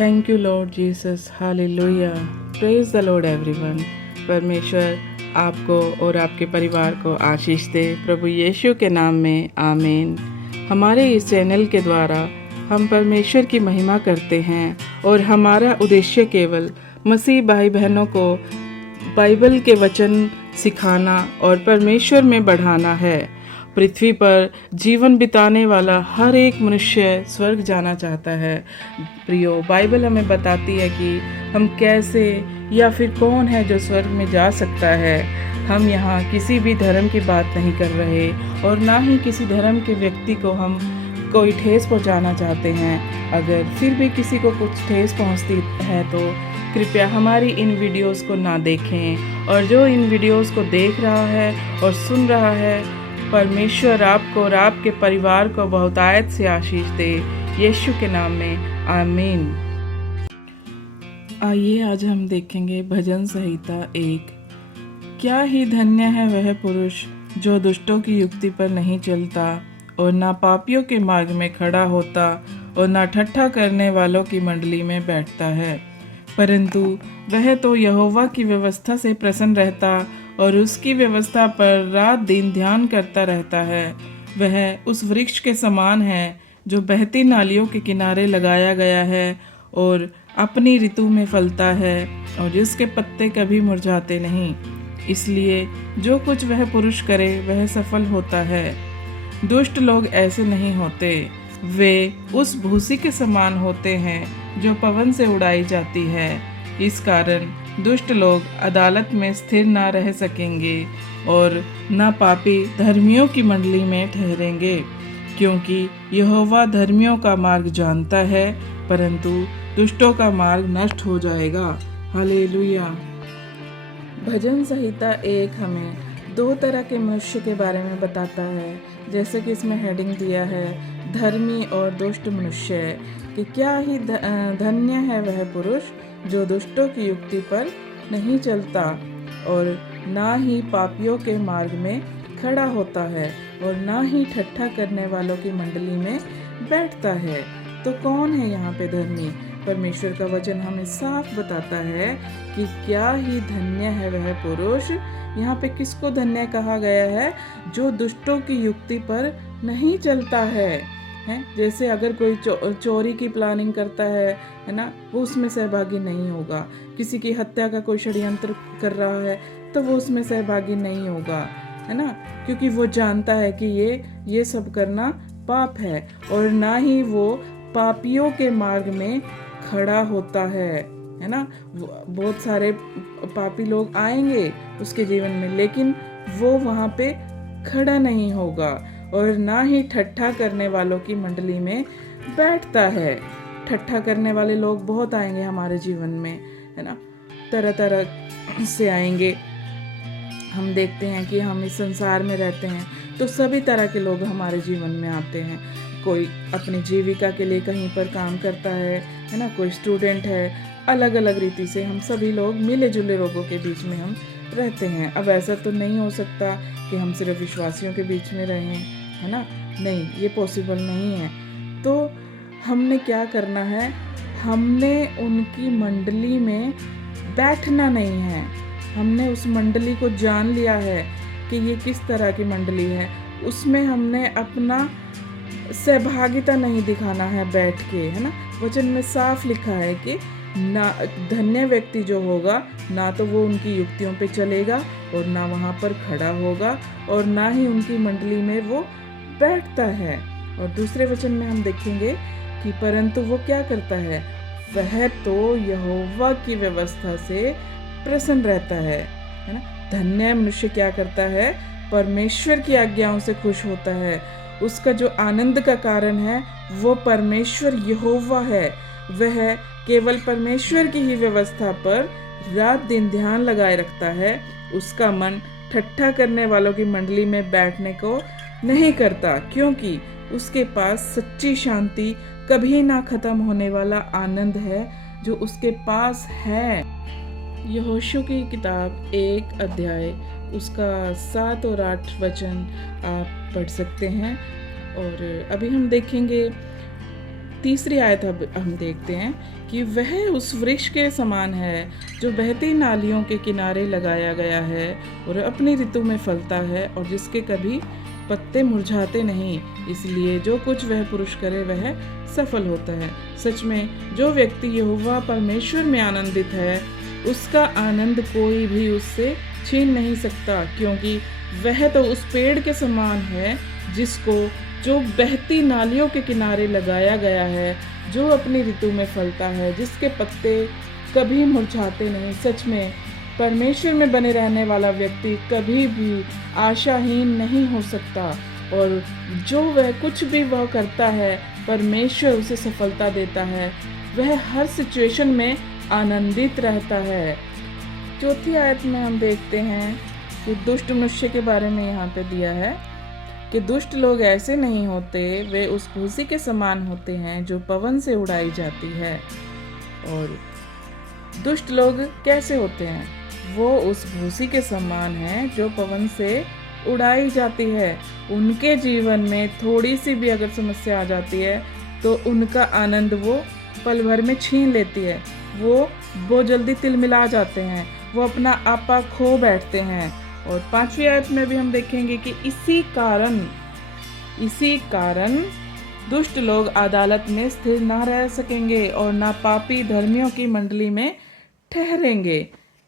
Thank you Lord Jesus, hallelujah, praise the Lord everyone. परमेश्वर आपको और आपके परिवार को आशीष दे, प्रभु यीशु के नाम में, आमीन। हमारे इस चैनल के द्वारा हम परमेश्वर की महिमा करते हैं और हमारा उद्देश्य केवल मसीह भाई बहनों को बाइबल के वचन सिखाना और परमेश्वर में बढ़ाना है। पृथ्वी पर जीवन बिताने वाला हर एक मनुष्य स्वर्ग जाना चाहता है। प्रियो, बाइबल हमें बताती है कि हम कैसे या फिर कौन है जो स्वर्ग में जा सकता है। हम यहाँ किसी भी धर्म की बात नहीं कर रहे और ना ही किसी धर्म के व्यक्ति को हम कोई ठेस पहुँचाना चाहते हैं। अगर फिर भी किसी को कुछ ठेस पहुँचती है तो कृपया हमारी इन वीडियोस को ना देखें, और जो इन वीडियोस को देख रहा है और सुन रहा है, परमेश्वर आपको और आपके परिवार को बहुतायत से आशीष दे, यीशु के नाम में, आमीन। आइए आज हम देखेंगे भजन संहिता 1। क्या ही धन्य है वह पुरुष जो दुष्टों की युक्ति पर नहीं चलता और ना पापियों के मार्ग में खड़ा होता और ना ठट्ठा करने वालों की मंडली में बैठता है, परंतु वह तो यहोवा की व्यवस्था से प्रसन्न रहता और उसकी व्यवस्था पर रात दिन ध्यान करता रहता है। वह उस वृक्ष के समान है जो बहती नालियों के किनारे लगाया गया है और अपनी ऋतु में फलता है और जिसके पत्ते कभी मुरझाते नहीं। इसलिए जो कुछ वह पुरुष करे वह सफल होता है। दुष्ट लोग ऐसे नहीं होते, वे उस भूसी के समान होते हैं जो पवन से उड़ाई जाती है। इस कारण दुष्ट लोग अदालत में स्थिर ना रह सकेंगे और ना पापी धर्मियों की मंडली में ठहरेंगे, क्योंकि यहोवा धर्मियों का मार्ग जानता है, परंतु दुष्टों का मार्ग नष्ट हो जाएगा। हालेलुया। भजन संहिता 1 हमें 2 तरह के मनुष्य के बारे में बताता है, जैसे कि इसमें हेडिंग दिया है धर्मी और दुष्ट मनुष्य, कि क्या ही धन्य है वह पुरुष जो दुष्टों की युक्ति पर नहीं चलता और ना ही पापियों के मार्ग में खड़ा होता है और ना ही ठट्ठा करने वालों की मंडली में बैठता है। तो कौन है यहाँ पे धर्मी? परमेश्वर का वचन हमें साफ बताता है कि क्या ही धन्य है वह पुरुष। यहाँ पे किसको धन्य कहा गया है? जो दुष्टों की युक्ति पर नहीं चलता है। जैसे अगर कोई चोरी की प्लानिंग करता है ना, वो उसमें सहभागी नहीं होगा। किसी की हत्या का कोई षड्यंत्र कर रहा है तो वो उसमें सहभागी नहीं होगा, है ना, क्योंकि वो जानता है कि ये सब करना पाप है और ना ही वो पापियों के मार्ग में खड़ा होता है ना। बहुत सारे पापी लोग आएंगे उसके जीवन में, लेकिन वो वहाँ पे खड़ा नहीं होगा और ना ही ठट्ठा करने वालों की मंडली में बैठता है। ठट्ठा करने वाले लोग बहुत आएंगे हमारे जीवन में, है ना, तरह तरह से आएंगे। हम देखते हैं कि हम इस संसार में रहते हैं तो सभी तरह के लोग हमारे जीवन में आते हैं। कोई अपनी जीविका के लिए कहीं पर काम करता है ना, कोई स्टूडेंट है। अलग अलग रीति से हम सभी लोग मिले जुले लोगों के बीच में हम रहते हैं। अब ऐसा तो नहीं हो सकता कि हम सिर्फ विश्वासियों के बीच में रहें, है ना, नहीं, ये पॉसिबल नहीं है। तो हमने क्या करना है? हमने उनकी मंडली में बैठना नहीं है। हमने उस मंडली को जान लिया है कि ये किस तरह की मंडली है, उसमें हमने अपना सहभागिता नहीं दिखाना है बैठ के, है ना। वचन में साफ लिखा है कि ना धन्य व्यक्ति जो होगा, ना तो वो उनकी युक्तियों पे चलेगा और ना वहाँ पर खड़ा होगा और ना ही उनकी मंडली में वो बैठता है। और दूसरे वचन में हम देखेंगे कि परंतु वो क्या करता है? वह तो यहोवा की व्यवस्था से प्रसन्न रहता है ना। धन्य मनुष्य क्या करता है? परमेश्वर की आज्ञाओं से खुश होता है। उसका जो आनंद का कारण है वो परमेश्वर यहोवा है। वह केवल परमेश्वर की ही व्यवस्था पर रात दिन ध्यान लगाए रखता है। उसका मन ठट्ठा करने वालों की मंडली में बैठने को नहीं करता, क्योंकि उसके पास सच्ची शांति, कभी ना खत्म होने वाला आनंद है जो उसके पास है। यहोशू की किताब 1 अध्याय उसका 7 और 8 वचन आप पढ़ सकते हैं। और अभी हम देखेंगे तीसरी आयत अब हम देखते हैं कि वह उस वृक्ष के समान है जो बहती नालियों के किनारे लगाया गया है और अपनी ऋतु में फलता है और जिसके कभी पत्ते मुरझाते नहीं, इसलिए जो कुछ वह पुरुष करे वह सफल होता है। सच में जो व्यक्ति यहोवा परमेश्वर में आनंदित है उसका आनंद कोई भी उससे छीन नहीं सकता, क्योंकि वह तो उस पेड़ के समान है जिसको जो बहती नालियों के किनारे लगाया गया है, जो अपनी ऋतु में फलता है, जिसके पत्ते कभी मुरझाते नहीं। सच में परमेश्वर में बने रहने वाला व्यक्ति कभी भी आशाहीन नहीं हो सकता, और जो वह कुछ भी वह करता है परमेश्वर उसे सफलता देता है। वह हर सिचुएशन में आनंदित रहता है। चौथी आयत में हम देखते हैं कि दुष्ट मनुष्य के बारे में यहाँ पे दिया है कि दुष्ट लोग ऐसे नहीं होते, वे उस भूसी के समान होते हैं जो पवन से उड़ाई जाती है। और दुष्ट लोग कैसे होते हैं? वो उस भूसी के समान हैं जो पवन से उड़ाई जाती है। उनके जीवन में थोड़ी सी भी अगर समस्या आ जाती है तो उनका आनंद वो पल भर में छीन लेती है। वो जल्दी तिलमिला जाते हैं, वो अपना आपा खो बैठते हैं। और 5वीं आयत में भी हम देखेंगे कि इसी कारण दुष्ट लोग अदालत में स्थिर ना रह सकेंगे और ना पापी धर्मियों की मंडली में ठहरेंगे,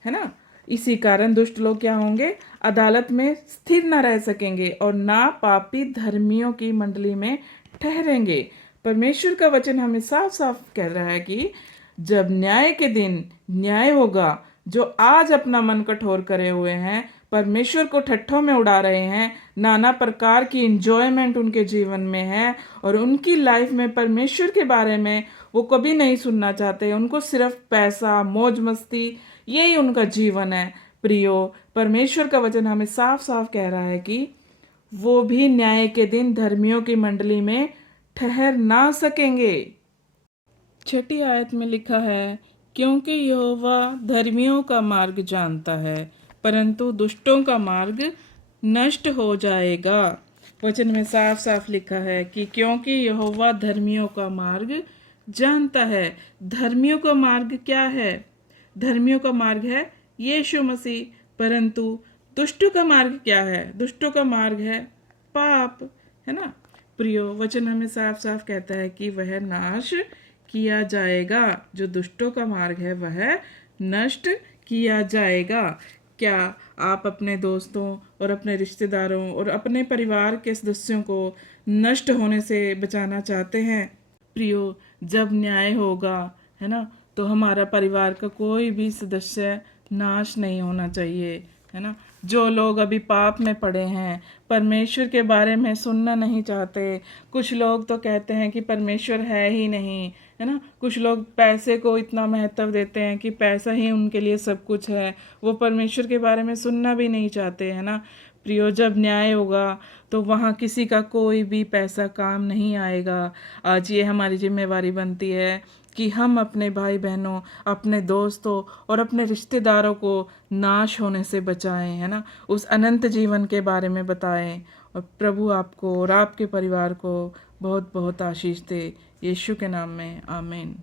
है ना। इसी कारण दुष्ट लोग क्या होंगे? अदालत में स्थिर ना रह सकेंगे और ना पापी धर्मियों की मंडली में ठहरेंगे। परमेश्वर का वचन हमें साफ साफ कह रहा है कि जब न्याय के दिन न्याय होगा, जो आज अपना मन कठोर करे हुए हैं, परमेश्वर को ठट्ठों में उड़ा रहे हैं, नाना प्रकार की इंजॉयमेंट उनके जीवन में है और उनकी लाइफ में परमेश्वर के बारे में वो कभी नहीं सुनना चाहते। उनको सिर्फ पैसा, मौज मस्ती, यही उनका जीवन है। प्रियो, परमेश्वर का वचन हमें साफ साफ कह रहा है कि वो भी न्याय के दिन धर्मियों की मंडली में ठहर ना सकेंगे। 6ठी आयत में लिखा है, क्योंकि यहोवा धर्मियों का मार्ग जानता है परंतु दुष्टों का मार्ग नष्ट हो जाएगा। वचन में साफ साफ लिखा है कि क्योंकि यहोवा धर्मियों का मार्ग जानता है। धर्मियों का मार्ग क्या है? धर्मियों का मार्ग है यीशु मसीह, परंतु दुष्टों का मार्ग क्या है? दुष्टों का मार्ग है पाप, है ना। प्रियो, वचन हमें साफ साफ कहता है कि वह नाश किया जाएगा। जो दुष्टों का मार्ग है वह नष्ट किया जाएगा। क्या आप अपने दोस्तों और अपने रिश्तेदारों और अपने परिवार के सदस्यों को नष्ट होने से बचाना चाहते हैं? प्रियो, जब न्याय होगा, है ना, तो हमारा परिवार का कोई भी सदस्य नाश नहीं होना चाहिए, है ना। जो लोग अभी पाप में पड़े हैं, परमेश्वर के बारे में सुनना नहीं चाहते, कुछ लोग तो कहते हैं कि परमेश्वर है ही नहीं, है ना। कुछ लोग पैसे को इतना महत्व देते हैं कि पैसा ही उनके लिए सब कुछ है, वो परमेश्वर के बारे में सुनना भी नहीं चाहते, है ना। प्रियो, जब न्याय होगा तो वहाँ किसी का कोई भी पैसा काम नहीं आएगा। आज ये हमारी जिम्मेवारी बनती है कि हम अपने भाई बहनों, अपने दोस्तों और अपने रिश्तेदारों को नाश होने से बचाएं, है ना। उस अनंत जीवन के बारे में बताएं और प्रभु आपको और आपके परिवार को बहुत बहुत आशीष दे। यीशु के नाम में आमीन।